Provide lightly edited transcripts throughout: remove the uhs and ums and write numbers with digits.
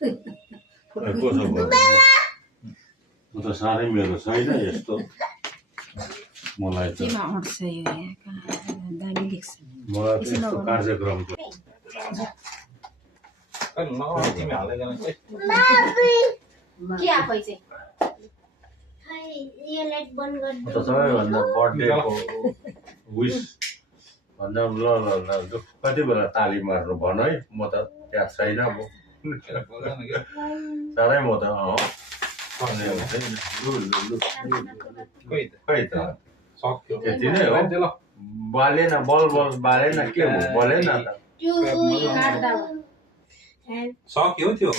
कसो गर्नु म त साह्रै मेरो छैन यस्तो मलाई त मलाई त यस्तो कार्यक्रमको सबैभन्दा बर्थडेको विस भन्दा ल कति बेला ताली मार्नु भन है म त त्यहाँ छैन म साह्रै म त खै त त्यति नै हो बालेन बल बालेन के हो बलेन त सक्यो त्यो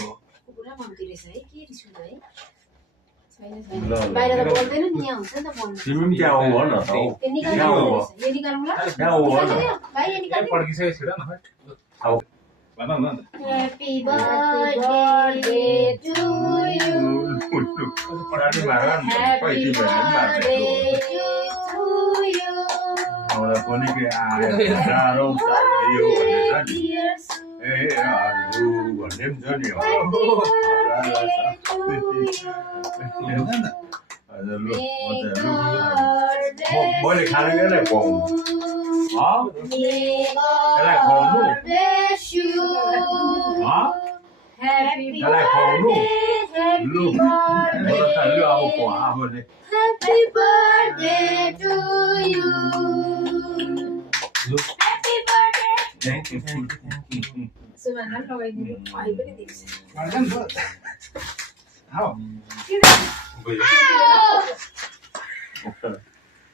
तिमी पनि त्यहाँ आऊ भन त त्यहाँ आऊ भन Happy birthday to you. Happy birthday to you. मैले खाने बेला खुवाउनु bless you. Happy birthday to you. Happy birthday. Thank you.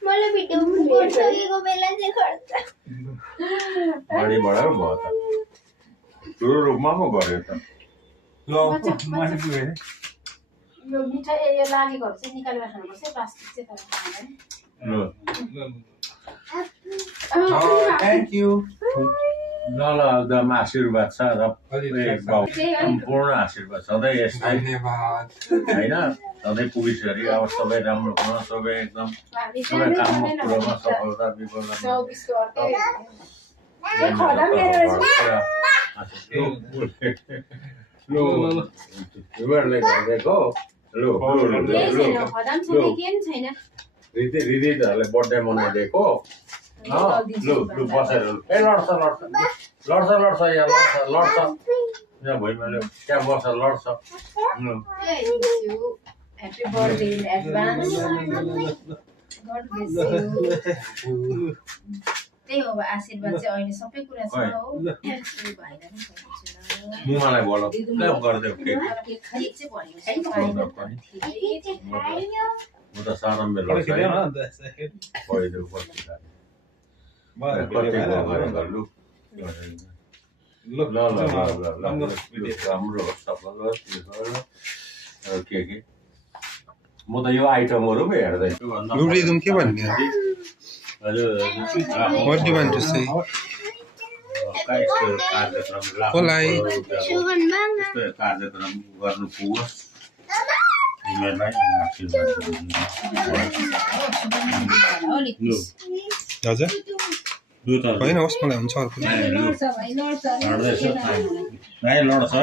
मलाई भिडियो गरिसकेको बेला चाहिँ खर्च बढीबाट भयो त ठुलो रूपमा पो गर्यो त यो मिठाई यो लागेकोहरू चाहिँ निकालेर खानुपर्छ प्लास्टिक चाहिँ तर खाँदैन Thank you. ल एकदम आशीर्वाद छ र सम्पूर्ण आशीर्वाद सधैँ यस्तै धन्यवाद। होइन सधैँ पुलिसहरू अब सबै राम्रो हुन सबै एकदम सबै काममा कुरोमा सफलता विफलता तिमीहरूले गरिदिएको रिदिहरूले बर्थडे मनाइदिएको लु बसेर लड्छ यहाँ लड्छ यहाँ भुइँमा त्यहाँ बस लड्छ Happy birthday in advance. God bless you. त्यही हो आशीर्वाद चाहिँ अहिले सबै कुरा छ हो मुमालाई बोल गरिदेऊ म त सारम्बे लड्छ भइदेऊ राम्रो सफल के म त यो आइटमहरू पो हेर्दैछु Luridum के भन्ने What do you want to say? कार्यक्रम गर्नु पुगोस् तिमीहरूलाई हजुर होइन होस् मलाई हुन्छ अर्को लड्छ है